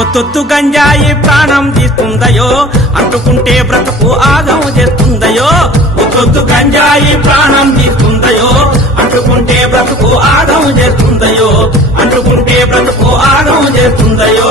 ఒత్తొత్తు గంజాయి ప్రాణం తీస్తుందయో అంటుకుంటే బ్రతుకు ఆగం చేస్తుందయో ఒత్తొత్తు గంజాయి ప్రాణం తీస్తుందయో అంటుకుంటే బ్రతుకు ఆగం చేస్తుందయో అంటుకుంటే బ్రతుకు ఆగం చేస్తుందయో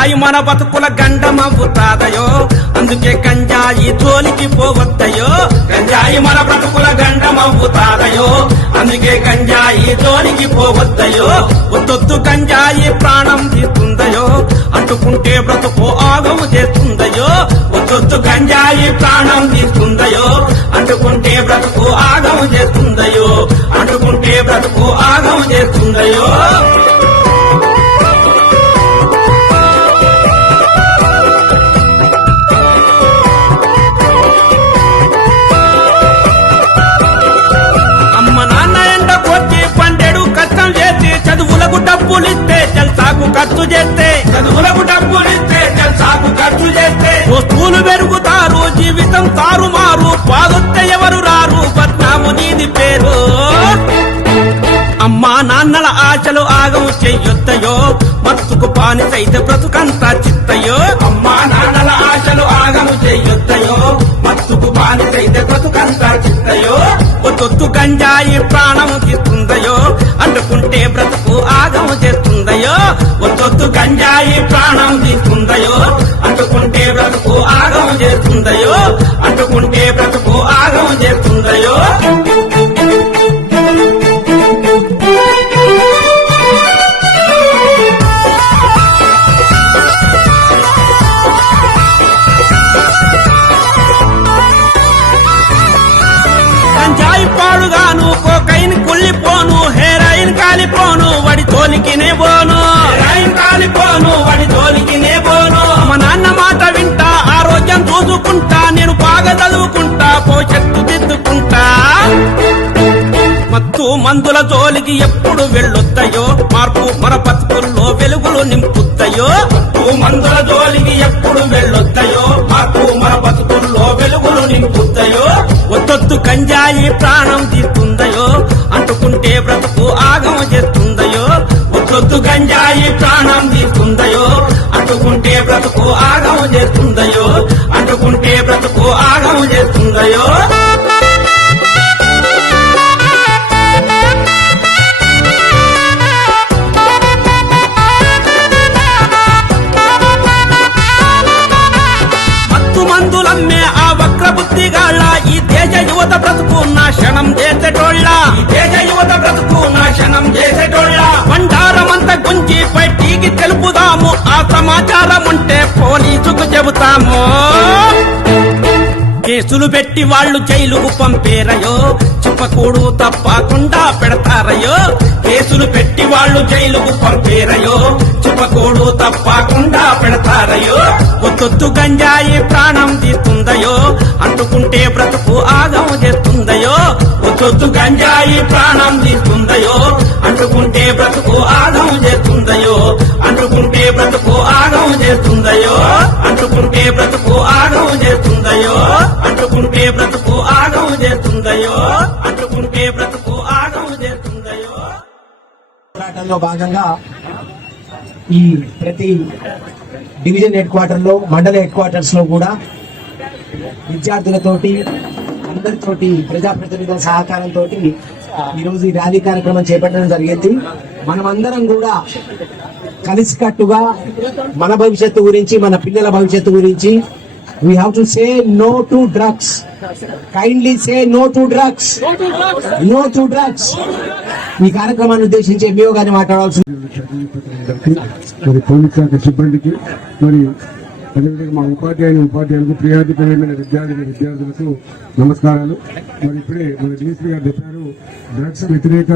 గంజాయి మన బతుకుల గండమవుతాదయో అందుకే గంజాయి జోలికి పోవద్దయో. గంజాయి మన బ్రతుకుల గండమవుతాదయో అందుకే గంజాయి జోలికి పోవద్దయో. ఒత్తొత్తు గంజాయి ప్రాణం తీస్తుందయో. అంటుకుంటే బ్రతుకు ఆగము చేస్తుందయో. ఒత్తొత్తు గంజాయి ప్రాణం తీస్తుందయో. అంటుకుంటే బ్రతుకు ఆగము చేస్తుందయో. అంటుకుంటే బ్రతుకు ఆగము చేస్తుందయో. డబ్బులిస్తే జల్సాకు ఖర్చు చేస్తే. చదువులకు డబ్బులిస్తే జల్సాకు ఖర్చు చేస్తే. వస్తువులు పెరుగుతారు జీవితం తారుమారు. పాదొత్తే ఎవరు రారు బద్నాము నీది పేరు. అమ్మా నాన్నల ఆశలు ఆగం మత్తుకు పాని పానిసైతే బ్రతుకంతా చిత్తయో. అమ్మా నాన్నల ఆశలు ఆగము చెయ్యొత్తయో బతుకు పానిసైతే బ్రతుకంతా చిత్తయో తొత్తు గంజాయి ప్రాణము తీస్తుందయో? అంటుకుంటే బ్రతుకు ఆగము చేస్తుందయో? ఓ తొత్తు గంజాయి ప్రాణం తీస్తుందయో? మందుల జోలికి ఎప్పుడు వెళ్ళొద్దయో మార్పు మన బతుకుల్లో వెలుగులు నింపుద్దయో మందుల జోలికి ఎప్పుడు వెళ్ళొద్దయో మార్పు మన బతుకుల్లో వెలుగులు నింపుద్దయో ఒత్తొత్తు గంజాయి ప్రాణం తీస్తుందయో అంటుకుంటే బ్రతుకు ఆగమ చేస్తుందయో ఒత్తొత్తు గంజాయి ప్రాణం తీస్తుందయో అంటుకుంటే బ్రతుకు ఆగమ చేస్తుందయో అంటుకుంటే బ్రతుకు ఆగమ చేస్తుందయో amor. కేసులు పెట్టి వాళ్ళు జైలుకు పంపేరయో? చెప్పకూడు తప్పకుండా పెడతారయో? కేసులు పెట్టి వాళ్ళు జైలుకు పంపేరయో? చెప్పకూడు తప్పకుండా పెడతారయో? ఒత్తొత్తు గంజాయి ప్రాణం తీస్తుందయో? అంటుకుంటే బ్రతుకు ఆగం చేస్తుందయో? ఒత్తొత్తు గంజాయి ప్రాణం తీస్తుందయో? అంటుకుంటే బ్రతుకు ఆగం చేస్తుందయో? అంటుకుంటే బ్రతుకు ఆగం చేస్తుందయో? అంటుకుంటే బ్రతుకు ఆగం చేస్తుందయో? అంటుకుంటే బ్రతుకు ఆగము చేస్తుందయో అంటుకుంటే బ్రతుకు ఆగము చేస్తుందయో పోరాటంలో భాగంగా ఈ ప్రతి డివిజన్ హెడ్ క్వార్టర్లో మండల హెడ్ క్వార్టర్స్లో కూడా విద్యార్థులతోటి అందరితోటి ప్రజాప్రతినిధుల సహకారంతో ఈరోజు ఈ ర్యాలీ కార్యక్రమం చేపట్టడం జరిగింది. మనమందరం కూడా కలిసికట్టుగా మన భవిష్యత్తు గురించి మన పిల్లల భవిష్యత్తు గురించి we have to say no to drugs kindly say no to drugs no to drugs ఈ కార్యక్రమాన్ని ఉద్దేశించి ఎంఈఓ గారిని మాట్లాడాల్సింది అందరికీ మరి పోలీస్ శాఖ సిబ్బందికి మరి అదేవిధంగా మా ఉపాధ్యాయుని ఉపాధ్యాయులకు ప్రియాధిపరమైన విద్యార్థి విద్యార్థులకు నమస్కారాలు. మరి ఇప్పుడే మన డిఎస్పీ గారు చెప్పారు డ్రగ్స్ వ్యతిరేక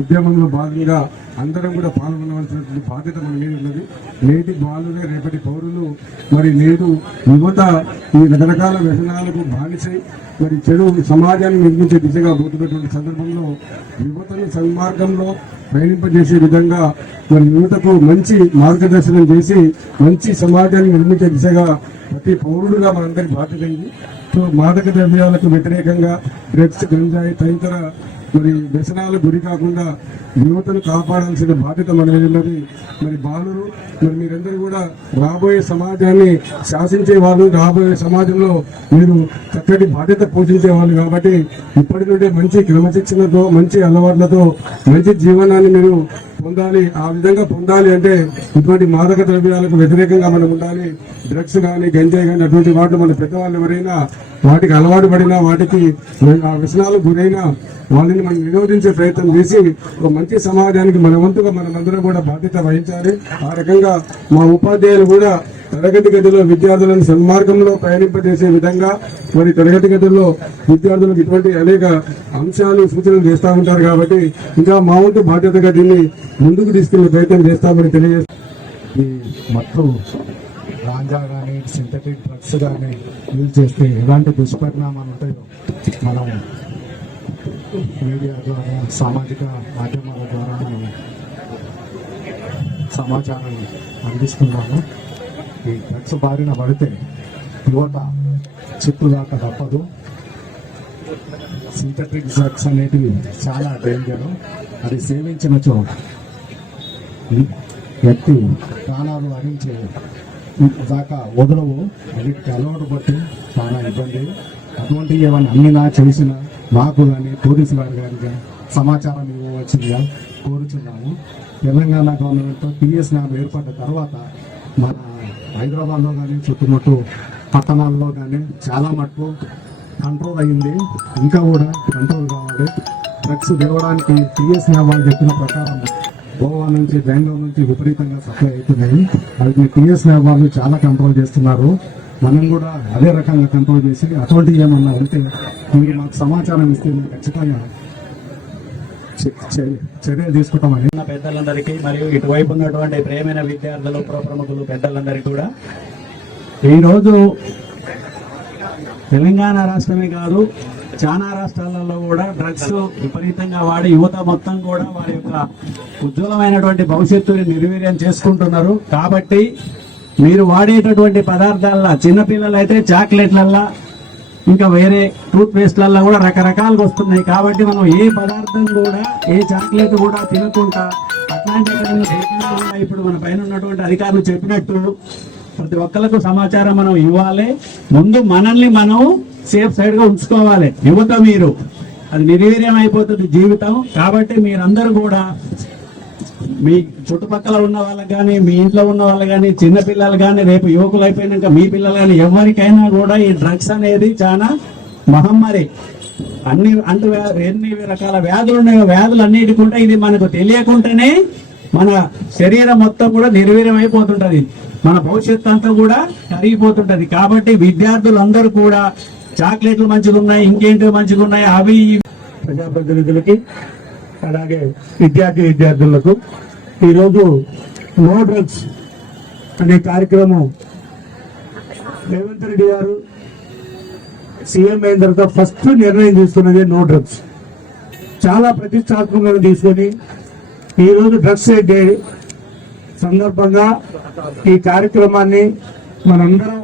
ఉద్యమంలో భాగంగా అందరం కూడా పాల్గొనవలసినటువంటి బాధ్యత మన మీద ఉన్నది. నేటి బాలులే రేపటి పౌరులు మరి నేడు యువత ఈ రకరకాల వ్యసనాలకు బానిసై మరి చెడు సమాజాన్ని నిర్మించే దిశగా పోతున్నటువంటి సందర్భంలో యువతను సన్మార్గంలో ప్రయాణింపజేసే విధంగా మరి యువతకు మంచి మార్గదర్శనం చేసి మంచి సమాజాన్ని నిర్మించే దిశగా ప్రతి పౌరుడుగా మనందరి బాధ్యత సో మాదక ద్రవ్యాలకు వ్యతిరేకంగా డ్రగ్స్ గంజాయి తదితర మరి వ్యసనాలకు గురి కాకుండా యువతను కాపాడాల్సిన బాధ్యత మనది ఉన్నది. మరి బాలురు మరి మీరందరూ కూడా రాబోయే సమాజాన్ని శాసించే వాళ్ళు రాబోయే సమాజంలో మీరు చక్కటి బాధ్యత పోషించే వాళ్ళు కాబట్టి ఇప్పటి నుండే మంచి క్రమశిక్షణతో మంచి అలవాట్లతో మంచి జీవనాన్ని మీరు పొందాలి. ఆ విధంగా పొందాలి అంటే ఇటువంటి మాదక ద్రవ్యాలకు వ్యతిరేకంగా మనం ఉండాలి. డ్రగ్స్ కానీ గంజాయి కానీ అటువంటి వాటిలో మన పెద్దవాళ్ళు ఎవరైనా వాటికి అలవాటు పడినా వాటికి ఆ వ్యసనాలకు గురైనా వాళ్ళని మనం నిరోధించే ప్రయత్నం చేసి ఒక మంచి సమాజానికి మన వంతుగా మనమందరం కూడా బాధ్యత వహించాలి. ఆ రకంగా మా ఉపాధ్యాయులు కూడా తరగతి గదిలో విద్యార్థులను సన్మార్గంలో ప్రయాణింపజేసే విధంగా మరి తరగతి గదుల్లో విద్యార్థులకు ఇటువంటి అనేక అంశాలు సూచనలు చేస్తూ ఉంటారు కాబట్టి ఇంకా మా వంతు బాధ్యతగా దీన్ని ముందుకు తీసుకెళ్ళే ప్రయత్నం చేస్తామని తెలియజేస్తాం మొత్తం గాంజా కానీ సింథటిక్ డ్రగ్స్ కానీ యూజ్ చేస్తే ఎలాంటి దుష్పరిణామాలు ఉంటాయో మనం మీడియా ద్వారా సామాజిక మాధ్యమాల ద్వారా మనం సమాచారం అందిస్తున్నాము. ఈ డ్రగ్స్ బారిన పడితే యువత చిక్కుదాకా తప్పదు. సింథటిక్ డ్రగ్స్ అనేటివి చాలా డేంజర్. అది సేవించినచో వ్యక్తి ప్రాణాలు అందించే దాకా వదలవు. వీటికి అలవాటు బట్టి చాలా ఇబ్బంది. అటువంటి ఏమైనా అమ్మినా చేసినా మాకు కానీ పోలీసు వారి కానీ సమాచారం ఇవ్వవలసిందిగా కోరుచున్నాము. తెలంగాణ గవర్నమెంట్ టీఎస్ ల్యాబ్ ఏర్పడ్డ తర్వాత మన హైదరాబాద్లో కానీ చుట్టుముట్టు పట్టణాల్లో కానీ చాలా మటుకు కంట్రోల్ అయింది ఇంకా కూడా కంట్రోల్ కావాలి. డ్రగ్స్ తెలవడానికి టీఎస్ ల్యాబ్ వాళ్ళు చెప్పిన ప్రకారం గోవా నుంచి బెంగళూరు నుంచి విపరీతంగా సప్లై అవుతున్నాయి. అది టీఎస్ ల్యాబ్ వాళ్ళు చాలా కంట్రోల్ చేస్తున్నారు. మనం కూడా అదే రకంగా కంట్రోల్ చేసి అటువంటి ఏమన్నా ఉంటే మీరు మాకు సమాచారం ఇస్తే మేము ఖచ్చితంగా చర్యలు తీసుకుంటామని. పెద్దలందరికీ మరియు ఇటువైపు ఉన్నటువంటి ప్రేమైన విద్యార్థులు ప్రముఖులు పెద్దలందరికీ కూడా. ఈరోజు తెలంగాణ రాష్ట్రమే కాదు చాలా రాష్ట్రాలలో కూడా డ్రగ్స్ విపరీతంగా వాడి యువత మొత్తం కూడా వారి యొక్క ఉజ్వలమైనటువంటి భవిష్యత్తుని నిర్వీర్యం చేసుకుంటున్నారు. కాబట్టి మీరు వాడేటటువంటి పదార్థాల్లో చిన్నపిల్లలు అయితే చాక్లెట్లల్లో ఇంకా వేరే టూత్ పేస్ట్లల్లో కూడా రకరకాలుగా వస్తున్నాయి. కాబట్టి మనం ఏ పదార్థం కూడా ఏ చాక్లెట్ కూడా తినకుండా అట్లాంటి కూడా ఇప్పుడు మన పైన ఉన్నటువంటి అధికారులు చెప్పినట్టు ప్రతి ఒక్కరికి సమాచారం మనం ఇవ్వాలి. ముందు మనల్ని మనం సేఫ్ సైడ్గా ఉంచుకోవాలి. యువత మీరు. అది నిర్వీర్యం అయిపోతుంది జీవితం. కాబట్టి మీరందరూ కూడా మీ చుట్టుపక్కల ఉన్న వాళ్ళకి కానీ మీ ఇంట్లో ఉన్న వాళ్ళు కానీ చిన్నపిల్లలు కానీ రేపు యువకులు అయిపోయినాక మీ పిల్లలు కానీ ఎవరికైనా కూడా ఈ డ్రగ్స్ అనేది చాలా మహమ్మారి. అన్ని అంటు ఎన్ని రకాల వ్యాధులు ఉన్నాయో వ్యాధులు అన్నిటికి కూడా ఇది మనకు తెలియకుండానే మన శరీరం మొత్తం కూడా నిర్వీర్యం అయిపోతుంటది. మన భవిష్యత్తు అంతా కూడా కరిగిపోతుంటది. కాబట్టి విద్యార్థులందరూ కూడా చాక్లెట్లు మంచిగా ఉన్నాయి ఇంకేంటి మంచిగా ఉన్నాయి అవి ప్రజాప్రతినిధులకి అలాగే విద్యార్థి విద్యార్థులకు ఈరోజు నో డ్రగ్స్ అనే కార్యక్రమం రేవంత్ రెడ్డి గారు సీఎం అయిన తర్వాత ఫస్ట్ నిర్ణయం తీసుకున్నది నో డ్రగ్స్. చాలా ప్రతిష్టాత్మకంగా తీసుకొని ఈరోజు డ్రగ్స్ డే సందర్భంగా ఈ కార్యక్రమాన్ని మనందరం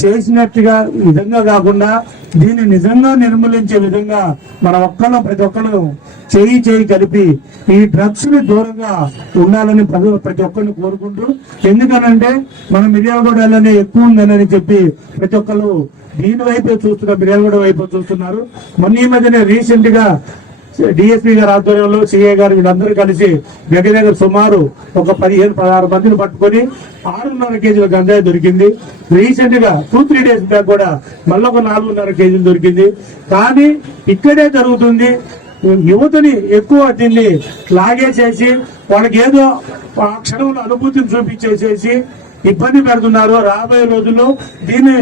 చేసినట్టుగా విధంగా కాకుండా దీన్ని నిజంగా నిర్మూలించే విధంగా మన ఒక్కళ్ళు ప్రతి ఒక్కరు చేయి చేయి కలిపి ఈ డ్రగ్స్ని దూరంగా ఉండాలని ప్రజలు ప్రతి ఒక్కరిని కోరుకుంటూ ఎందుకనంటే మన మిర్యాలగూడలోనే ఎక్కువ ఉందని చెప్పి ప్రతి ఒక్కరు దీని వైపే చూస్తున్నారు మిర్యాలగూడ వైపు చూస్తున్నారు. మొన్న ఈ మధ్యనే రీసెంట్గా డిఎస్పీ గారి ఆధ్వర్యంలో సిఐ గారు వీళ్ళందరూ కలిసి దగ్గర దగ్గర సుమారు ఒక పదిహేను పదహారు మందిని పట్టుకొని ఆరున్నర కేజీల గంజాయి దొరికింది. రీసెంట్గా టూ త్రీ డేస్ బ్యాక్ కూడా మళ్ళీ ఒక నాలుగున్నర కేజీలు దొరికింది. కానీ ఇక్కడే జరుగుతుంది. యువతని ఎక్కువ దీన్ని లాగేసేసి వాళ్ళకి ఏదో ఆ క్షణంలో అనుభూతిని చూపించేసేసి ఇబ్బంది పెడుతున్నారు. రాబోయే రోజుల్లో దీన్ని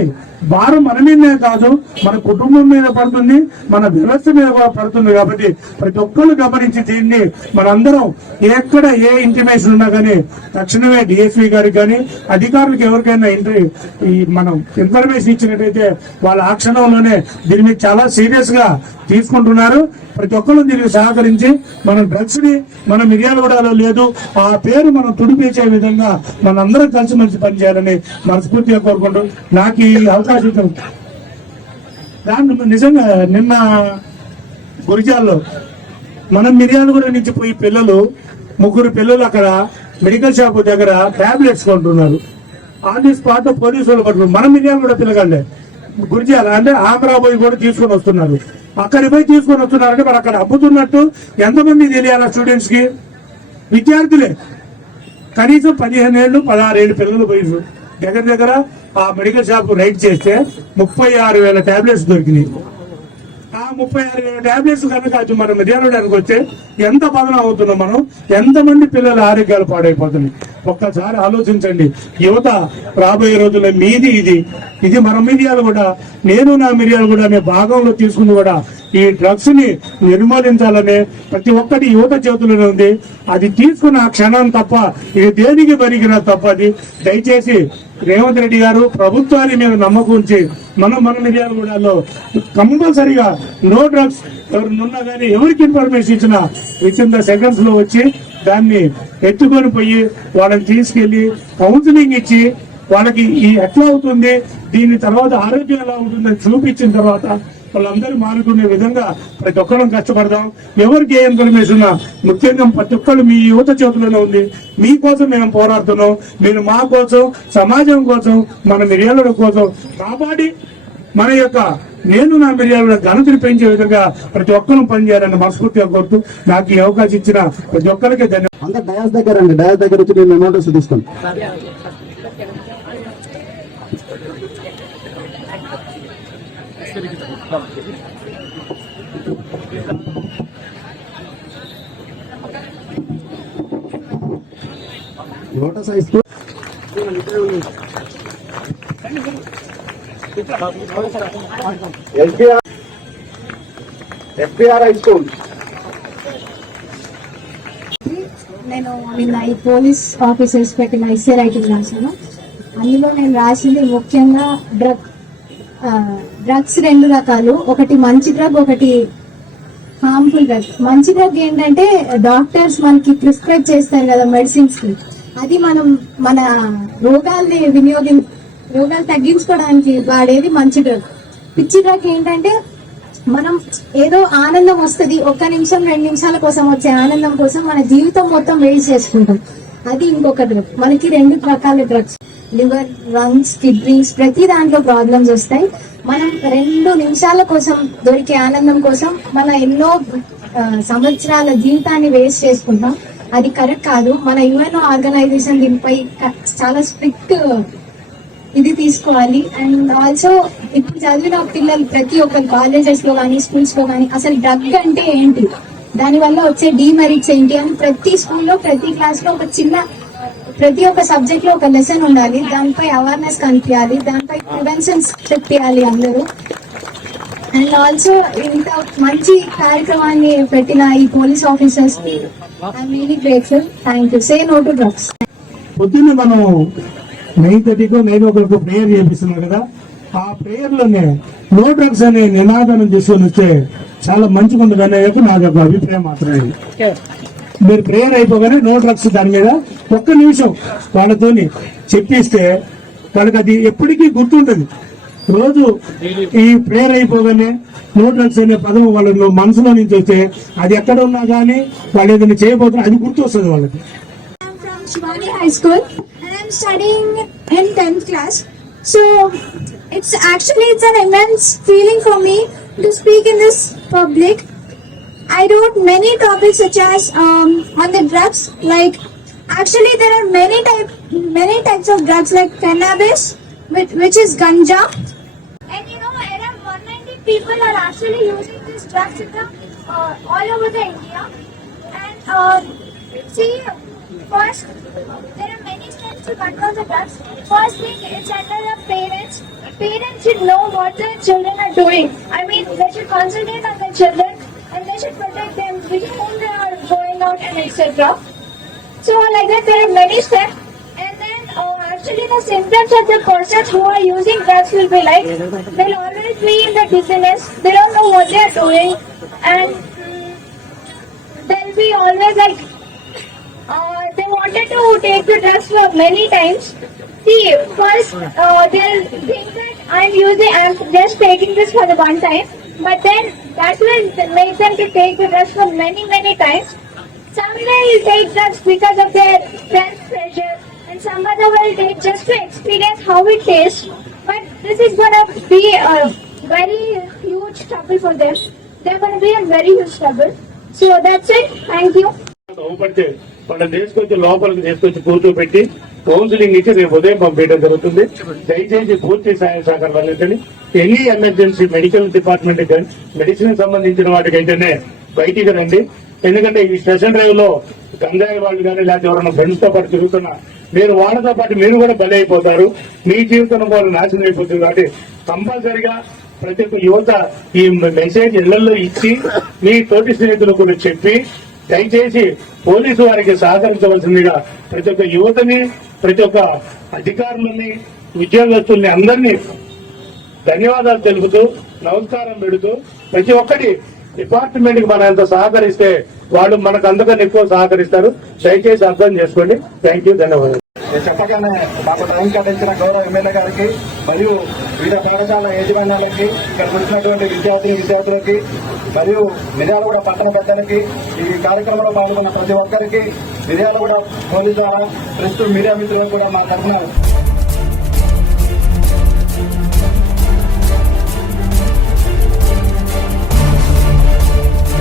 భారం మన మీదనే కాదు మన కుటుంబం మీద పడుతుంది మన వ్యవస్థ మీద కూడా పడుతుంది కాబట్టి ప్రతి ఒక్కరు గమనించి దీన్ని మనందరం ఎక్కడ ఏ ఇంటిమేషన్ ఉన్నా కానీ తక్షణమే డిఎస్పీ గారికి కానీ అధికారులకు ఎవరికైనా ఇంటి ఈ మనం ఇన్ఫర్మేషన్ ఇచ్చినట్టయితే వాళ్ళ ఆ క్షణంలోనే దీని మీద చాలా సీరియస్గా తీసుకుంటున్నారు. ప్రతి ఒక్కరు దీనికి సహకరించి మనం డ్రగ్స్ని మనం మిర్యాలగూడలో లేదు ఆ పేరు మనం తుడిపేసే విధంగా మనందరం కలిసిమెలిసి పనిచేయాలని మనస్ఫూర్తిగా కోరుకుంటూ నాకు ఈ అవకాశం ఇచ్చిన- దాన్ని నిజంగా నిన్న గురిజాల్లో మనం మిర్యాలగూడ నుంచి పోయి పిల్లలు ముగ్గురు పిల్లలు అక్కడ మెడికల్ షాప్ దగ్గర ట్యాబ్లెట్స్ కొంటున్నారు. ఆన్ ది స్పాట్ పోలీసు వాళ్ళు పట్టుకున్నారు. మన మిర్యాలగూడ పిల్లగాళ్ళే గురిజాల అంటే ఆంధ్రా పోయి కూడా తీసుకొని వస్తున్నారు. అక్కడికి పోయి తీసుకొని వస్తున్నారంటే మరి అక్కడ అమ్ముతున్నట్టు ఎంతమంది తెలియాలి స్టూడెంట్స్కి విద్యార్థులే. కనీసం పదిహేను ఏళ్ళు పదహారు ఏళ్ళు పిల్లలు పోయి దగ్గర దగ్గర ఆ మెడికల్ షాప్ రైడ్ చేస్తే ముప్పై ఆరు వేల టాబ్లెట్స్ దొరికినాయి. ఆ ముప్పై ఆరు వేల టాబ్లెట్స్ కనుక అది మనం మిర్యాలడానికి వస్తే ఎంత బదనం అవుతున్నాం మనం ఎంతమంది పిల్లల ఆరోగ్యాలు పాడైపోతున్నాయి. ఒక్కసారి ఆలోచించండి. యువత రాబోయే రోజుల్లో మీది ఇది. ఇది మన మిరియాలు కూడా నేను నా మిరియాలు కూడా అనే భాగంలో తీసుకుని కూడా ఈ డ్రగ్స్ని నిర్మూలించాలనే ప్రతి ఒక్కటి యువత చేతుల్లోనే ఉంది. అది తీసుకున్న క్షణం తప్ప ఇది దేనికి పరిగిన తప్ప అది దయచేసి రేవంత్ రెడ్డి గారు ప్రభుత్వాన్ని మీద నమ్మకం ఉంచి మనం మన మిర్యాలగూడలో కంపల్సరీగా నో డ్రగ్స్ ఎవరున్నా కానీ ఎవరికి ఇన్ఫర్మేషన్ ఇచ్చినా విత్ ఇన్ ద సెకండ్స్లో వచ్చి దాన్ని ఎత్తుకొని పోయి వాళ్ళని తీసుకెళ్ళి కౌన్సిలింగ్ ఇచ్చి వాళ్ళకి ఈ ఎట్లా అవుతుంది? దీని తర్వాత ఆరోగ్యం ఎలా ఉంటుందని చూపించిన తర్వాత వాళ్ళందరూ మానుకునే విధంగా ప్రతి ఒక్కరం కష్టపడదాం. ఎవరికి ఏ ఇన్ఫర్మేషన్ ఉన్నా ముఖ్యంగా ప్రతి ఒక్కరు మీ యువత చేతిలోనే ఉంది. మీకోసం మేము పోరాడుతున్నాం. మీరు మా కోసం సమాజం కోసం మన మిర్యాల కోసం కాపాడి మన యొక్క నేను నా మిర్యాల ఘనతను పెంచే విధంగా ప్రతి ఒక్కరూ పనిచేయాలని మనస్ఫూర్తిగా కోరుతూ నాకు ఈ అవకాశం ఇచ్చిన ప్రతి ఒక్కరికి ధన్యవాదాలు. అందరు డయాస్ దగ్గర అండి. డయాస్ దగ్గర వచ్చి నేను నోటీస్ తీస్తాను lotus high school. S B R S B R high school. నేను నిన్న ఈ పోలీస్ ఆఫీసర్స్ పెట్టిన ఇస్సే రైటింగ్ రాశాను. అందులో నేను రాసింది ముఖ్యంగా డ్రగ్ డ్రగ్స్ రెండు రకాలు. ఒకటి మంచి డ్రగ్ ఒకటి హార్మ్ఫుల్ డ్రగ్ మంచి డ్రగ్ ఏంటంటే డాక్టర్స్ మనకి ప్రిస్క్రైబ్ చేస్తారు కదా మెడిసిన్స్కి. అది మనం మన రోగాల్ని వినియోగి రోగాలు తగ్గించుకోవడానికి వాడేది మంచి డ్రగ్ పిచ్చి డ్రగ్ ఏంటంటే మనం ఏదో ఆనందం వస్తుంది ఒక్క నిమిషం రెండు నిమిషాల కోసం వచ్చే ఆనందం కోసం మన జీవితం మొత్తం వేస్ట్ చేసుకుంటాం. అది ఇంకొక డ్రగ్ మనకి రెండు రకాల డ్రగ్స్ లివర్ లంగ్స్ కిడ్నీస్ ప్రతి దాంట్లో ప్రాబ్లమ్స్ వస్తాయి. మనం రెండు నిమిషాల కోసం దొరికే ఆనందం కోసం మన ఎన్నో సంవత్సరాల జీవితాన్ని వేస్ట్ చేసుకుంటాం. అది కరెక్ట్ కాదు. మన యుఎన్ఓ ఆర్గనైజేషన్ దీనిపై చాలా స్ట్రిక్ట్ ఇది తీసుకోవాలి. అండ్ ఆల్సో ఇప్పుడు చదివిన పిల్లలు ప్రతి ఒక్క కాలేజెస్లో కానీ స్కూల్స్లో కానీ అసలు డ్రగ్ అంటే ఏంటి? దాని వల్ల వచ్చే డీమెరిట్స్ ఏంటి అని ప్రతి స్కూల్లో ప్రతి క్లాస్లో ఒక చిన్న ప్రతి ఒక్క సబ్జెక్ట్లో ఒక లెసన్ ఉండాలి. దానిపై అవేర్నెస్ కనిపించాలి దానిపై ప్రివెన్షన్స్ చెప్పాలి అందరూ. అండ్ ఆల్సో ఇంత మంచి కార్యక్రమాన్ని పెట్టిన ఈ police ఆఫీసర్స్కి I'm really grateful thank you say no to drugs పొద్దున్న మనం నైన్ థర్టీకో నైన్ ఓ క్లాక్ ప్రేయర్ చేపిస్తున్నాం కదా. ఆ ప్రేయర్లోనే నో డ్రగ్స్ అనే నినాదనం తీసుకొని వస్తే చాలా మంచిగా ఉంటుంది అనేది నా అభిప్రాయం మాత్రమే. మీరు ప్రేయర్ అయిపోగానే నో డ్రగ్స్ దాని మీద ఒక్క నిమిషం వాళ్ళతోని చెప్పిస్తే వాళ్ళకి అది ఎప్పటికీ గుర్తుంటుంది. రోజు ఈ ప్రేయర్ అయిపోగానే నో డ్రగ్స్ అనే పదం వాళ్ళ మనసులో నుంచి వస్తే అది ఎక్కడ ఉన్నా కానీ వాళ్ళు ఏదైనా చేయబోతున్నా అది గుర్తు వస్తుంది వాళ్ళకి. I'm from Shivani High School and I'm studying in 10th class. So it's actually it's an immense feeling for me to speak in this public. I wrote many topics such as um, on the drugs. Like actually there are many type many types of drugs like cannabis, which, which is ganja. And you know around 190 people are actually using these drugs in the, uh, all over the India. And uh, see First, there are many steps to control the drugs. First thing, it's under the parents. Should know what their children are doing. I mean, they should concentrate on their children and they should protect them with whom they are going out and etc. So, like that, there are many steps. And then, uh, actually, the symptoms of the persons who are using drugs will be like they'll always be in the dizziness. They don't know what they are doing, and mm, they'll be always like uh, they wanted to take the drugs for many times. See, first uh, they'll think that I'm using, I'm just taking this for the one time, but then that will make them to take the drugs for many, many times. Some will take drugs because of their friends' pressure, and some other will take just to experience how it tastes. But this is gonna be a very huge trouble for them. They're gonna be in very huge trouble. So that's it. Thank you. అవపడితే వాళ్ళని తీసుకొచ్చి లోపలికి తీసుకొచ్చి కూర్చోబెట్టి Counselling ఇచ్చి రేపు ఉదయం పంపించడం జరుగుతుంది. దయచేసి పూర్తి సహాయ సహకారం అందించండి. ఎనీ ఎమర్జెన్సీ మెడికల్ డిపార్ట్మెంట్ కానీ మెడిసిన్ సంబంధించిన వాటికైతేనే బయటికి రండి. ఎందుకంటే ఈ స్పెషల్ డ్రైవ్లో గంజాయి వాళ్ళు కానీ లేకపోతే ఎవరైనా ఫ్రెండ్స్తో పాటు తిరుగుతున్నా మీరు వాళ్ళతో పాటు మీరు కూడా బలి అయిపోతారు మీ జీవితం వాళ్ళు నాశనం అయిపోతుంది కాబట్టి కంపల్సరిగా ప్రతి ఒక్క యువత ఈ మెసేజ్ ఇళ్ళలో ఇచ్చి మీ తోటి స్నేహితులకు కూడా చెప్పి దయచేసి పోలీసు వారికి సహకరించవలసిందిగా ప్రతి ఒక్క యువతని ప్రతి ఒక్క అధికారులని ఉద్యోగస్తుల్ని అందరినీ ధన్యవాదాలు తెలుపుతూ నమస్కారం పెడుతూ ప్రతి ఒక్కటి డిపార్ట్మెంట్కి మనం ఎంత సహకరిస్తే వాళ్ళు మనకు అందుకని ఎక్కువ సహకరిస్తారు. దయచేసి అర్థం చేసుకోండి. థ్యాంక్ యూ ధన్యవాదాలు. చెప్పగానే మాకు టైం కేటాయించిన గౌరవ ఎమ్మెల్యే గారికి మరియు వివిధ పాఠశాల యాజమాన్యాలకి ఇక్కడ చూసినటువంటి విద్యార్థులు విద్యార్థులకి మరియు మిర్యాలగూడ పట్టణ పెద్దలకి ఈ కార్యక్రమంలో పాల్గొన్న ప్రతి ఒక్కరికి మిర్యాలగూడ పోలీసు ద్వారా ప్రస్తుతం మీడియా మిత్రులకు కూడా మా తరఫున